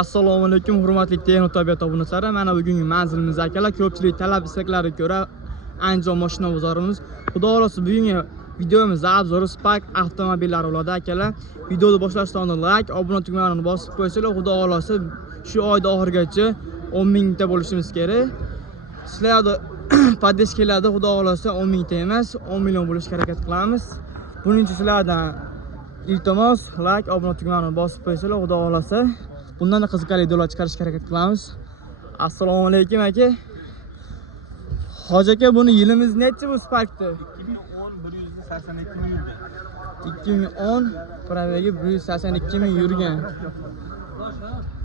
Assalomu alaykum hurmatli texnik tabiat obunachilari. Mana bugungi manzilimiz akalar, ko'pchilik talab istaklariga ko'ra Andijon mashina bozorimiz. Xudo xolasa bugungi videomiz obzori Spark avtomobillari bo'ladi akalar. Videoni boshlashdan oldin like, obuna tugmasini bosib qo'yinglar. Xudo xolasa shu oyda oxirigacha 10 mingta bo'lishimiz kerak. Sizlarda podesklarda xudo xolasa 10 mingta emas, 10 million bo'lishga harakat qilamiz. Buning uchun sizlardan iltimos like, obuna tugmasini bosib qo'yinglar. Xudo xolasa bundan da qiziqarli videolar chiqarishga harakat qilamiz. Assalomu alaykum aka. Hoji aka, buni yilimiz nechi bu Sparkda? 2010 probegi 182 ming yurgan.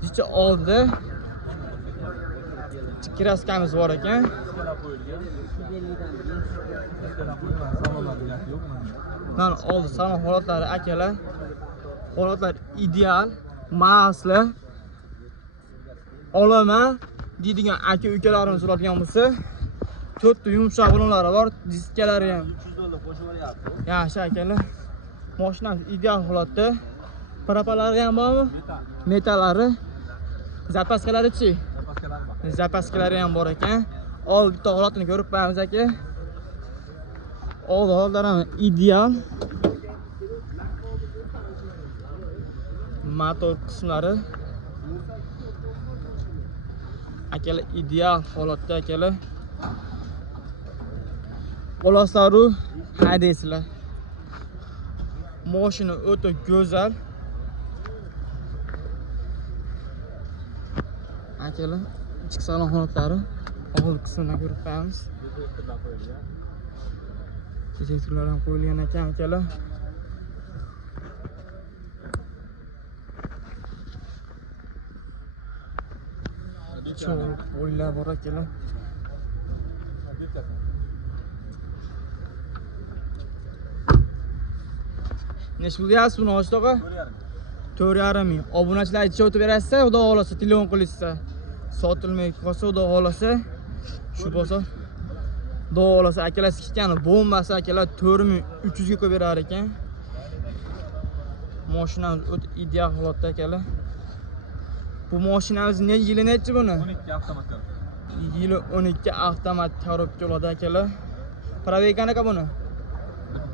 Necha oldi? Kraskamiz bor ekan. Mana oldi salon holatlari akalar. Holatlar ideal. Masla olaman deydigan aka ukalarimiz oladigan bo'lsa, 4 ta yumshoq bo'lonlari bor, diskalari ham. Yaxshi akalar. Mashinamiz ideal holatda. Parapalari ham bormi? Metallari. Zapaskalari-chi? Zapaskalari ham bor ekan. Ol bitta holatini ko'rib qo'yamiz aka. Oldi holatlar ham ideal. Motor qismlari akalar ideal holatda akalar. Olaslaru hadeysizlar. Mashina o'ta go'zal. Akalar, ichki salon holatlari old qismidan ko'rib qo'yamiz. Detektorlar ham qo'yilgan ekan akalar. Çok boylar bor akalar. Necha pul deyapsiz buni Hoji aka? 4,5 ming. Obunachilar ichida o'tib berasiz, xudo xolasa telefon qilishsa. Sotilmay qolsa, xudo xolasa shu bozor. Xudo xolasa akalar sikani bombasi akalar 4,300 ga qo'yib berar ekan. Mashinamiz o'ta ideal holatda akalar. Bu mashinamiz yili nechi buni? 12 avtomat. Yili 12 avtomat korobka bo'ladi akalar. Probeg qanaqa buni?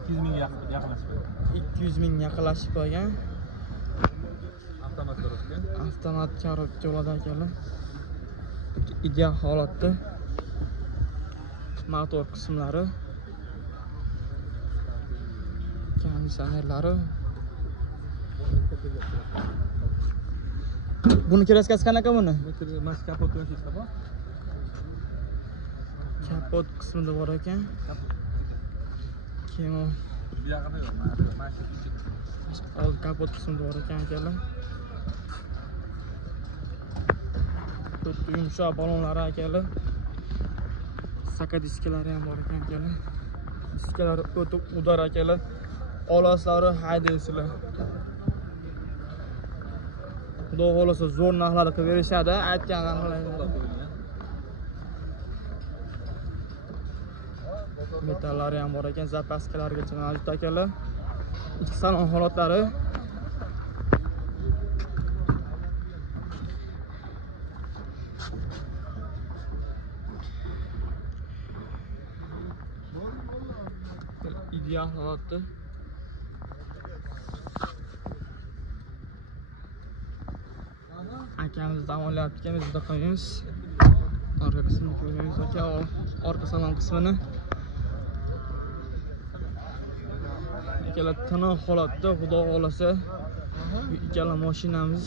200 ming yaqinlashib qolgan. 200 ming yaqinlashib qolgan. Avtomat korobka. Avtomat korobka bo'ladi akalar. Ideal holatda. Motor qismlari, konditsionerlari. Buni kraskasi qanaqa buni? Mas kapot ko'rinishida bor. Kapot qismida bor ekan. Kemo. Bu yoqda yo'q. Old kapot qismida bor ekan akalar. Yumshoq balonlari akalar. Saka diskalari ham bor ekan akalar. Diskalari o'ta udar akalar. Olaslari haydaysizlar. Xudo xolasa zo'r narxlarda qilib berishadi, aytgan narxlarni. Metallari ham bor ekan, zapaskalarigacha mavjud akalar. Ichki salon holatlari. Ideal holatda. Akamiz dam olyapti ekan, biz juda qo'yamiz. Orqa qismini ko'ramiz aka, orqa salon qismini. Ikkala tiniq holatda, xudo xolasa ikkala mashinamiz.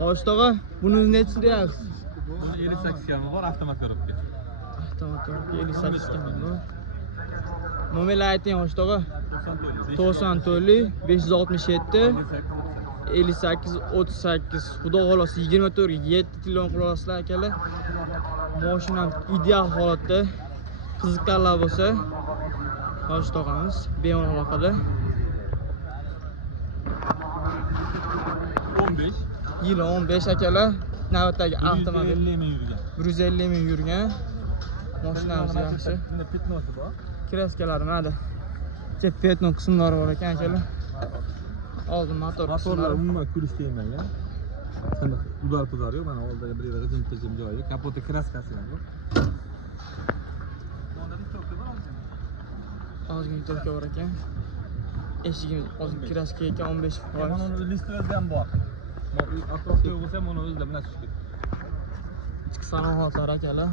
Hoji aka, buni nechi deyapsiz? Buni 58 ga bor, avtomat korobka. Avtomat korobka 58 ga bor. Nomerlar ayting Hoji aka. 94 567 58 38. Xudo xolasa 24 ga 7 telefon qila olasizlar akalar. Mashinam ideal holatda. Qiziqqanlar bo'lsa, Hoji tog'amiz bemalol aloqada. 15. Yili 15 akalar. Navbatdagi avtomobil 150 ming yurgan. 150 ming yurgan. Mashinamiz yaxshi. Bunda petnosi bor. Kraskalari mana. Petno qismlari bor ekan akalar. Oldin motor Motorlar qismlari. umuman kulish tegmagan. Tiniq udar puzar yo'q. Mana oldida bir yerda jim joyi. Kapoti kraskasi ham yo'q. Ozgina to'rka bor ekan. Eshigimiz ozgina kraska ekan 15%. Mana uni listlarida ham bor. Atrofda bo'lsa ham uni o'zida bilan tushdi. Ichki salon holatlari akalar.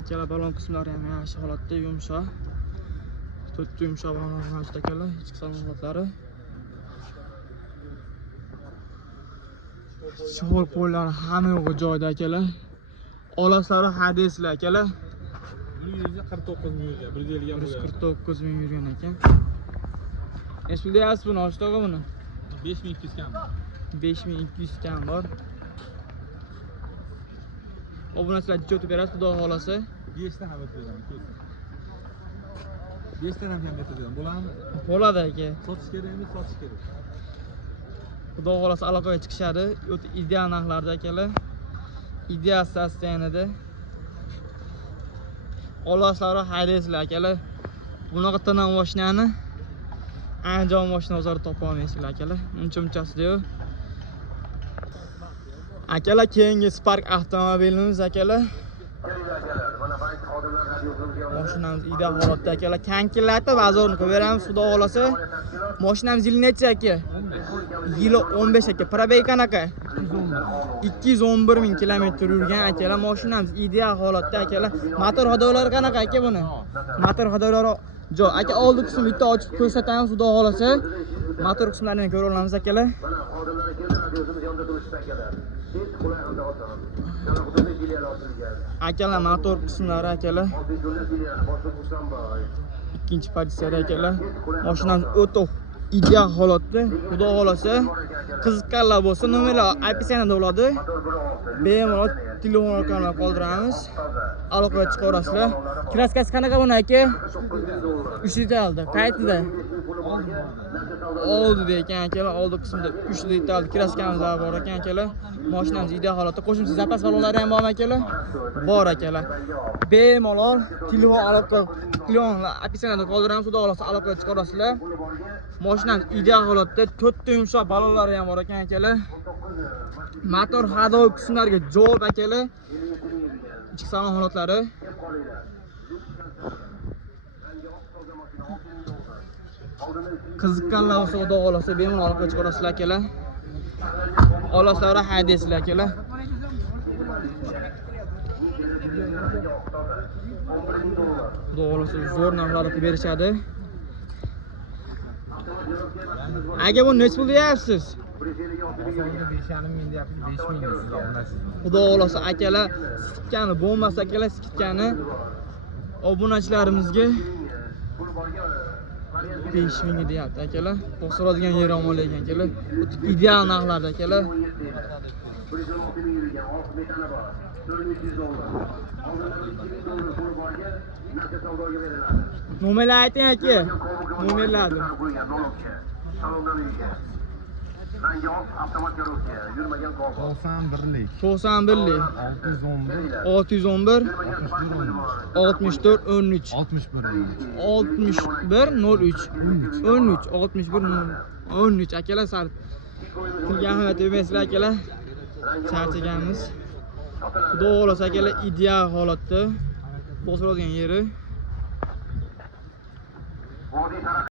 Akalar balon qismlari ham yaxshi holatda, yumshoq. To'rtta yumshoq balonlar mavjud akalar. Ichki salon holatlari. Sho'l pollari hamma yo'g'i joyida akalar. Olaslari hadesli akalar. Buning o'zi 49 ming yurgan, 150 ga 149 ming yurgan ekan. Nechta deyapsiz buni ochtig'i buni? 5200 kam. 5200 kam bor. Obunachilar jo'tib berasiz, xudo xolasa. 5 ta ham o'tiraman, 5 ta ham o'tiraman. Bo'ladimi? Bo'ladi aka. Sotish kerakmi? Sotish kerak. Xudo xolasa aloqaga chiqishadi. O'ta ideal narxlarda akalar. Ideal sostenida. Olaslari haydasizlar akalar. Bunaqa tana mashinani Anjom mashina bozorida topa olmaysizlar akalar. Uncha-munchasi-da. Akalar, keyingi Spark avtomobilimiz akalar. Mashinamiz ideal holatda akalar. Kankillatib azorni qo'yib beramiz, xudo xolasa. Mashinamiz yili necha aka? Yili 15 aka. Probeg qanaqa? 211 ming kilometr yurgan akalar. Mashinamiz ideal holatda akalar. Motor haydovlari qanaqa aka buni? Motor haydovlari jo, aka oldi qismini bitta ochib ko'rsatamiz, xudo xolasa. Motor qismlarini ko'ra olamiz akalar. Akalar, motor qismlari akalar. Ikkinchi pozitsiyada akalar. Mashinamiz o'ta ideal holatda, xudo xolasa. Qiziqqanlar bo'lsa, nomerlar opisiyanida bo'ladi. Bemalol telefon orqali qoldiramiz. Aloqaga chiqarasizlar. Kraskasi qanaqa buni aka? 3 detalda. Qaytida? Oldida ekan akalar, oldi qismida 3 detalda kraskamiz bor ekan akalar. Mashinamiz ideal holatda. Qo'shimcha zapas balonlari ham bormi akalar? Bor akalar. Bemalol telefon aloqa opisiyanida qoldiramiz, xudo xolasa aloqaga chiqarasizlar. Mashinamiz ideal holatda, 4 ta yumshoq balonlari ham bor ekan akalar. Motor haydov qismlariga javob akalar. Ichki salon holatlari. Qiziqqanlar bo'lsa, xudo xolasa bemalol aloqaga chiqarasizlar akalar. Olaslari haydasizlar akalar. Xudo xolasa zo'r narxlarda qilib berishadi. Aka, bu nech pul deyapsiz? Xudo xolasa akalar, skitkani bo'lmasa akalar, skitkani obunachilarimizga 5000 ga deyapti akalar. Bosiradigan yer omon ekan akalar. Ideal narxlarda akalar. Nomerlar ayting aka. Nomerlarni. Salondan uyga. Rangi oq avtomat korobka, yurmagan qog'oz. 91lik. 91lik. 611 64 13. 13 akalar, sal pulga ahamiyat bermaysizlar akalar. Charchaganmiz. Xudo xolasa akalar, ideal holatda. Bosiradigan yeri.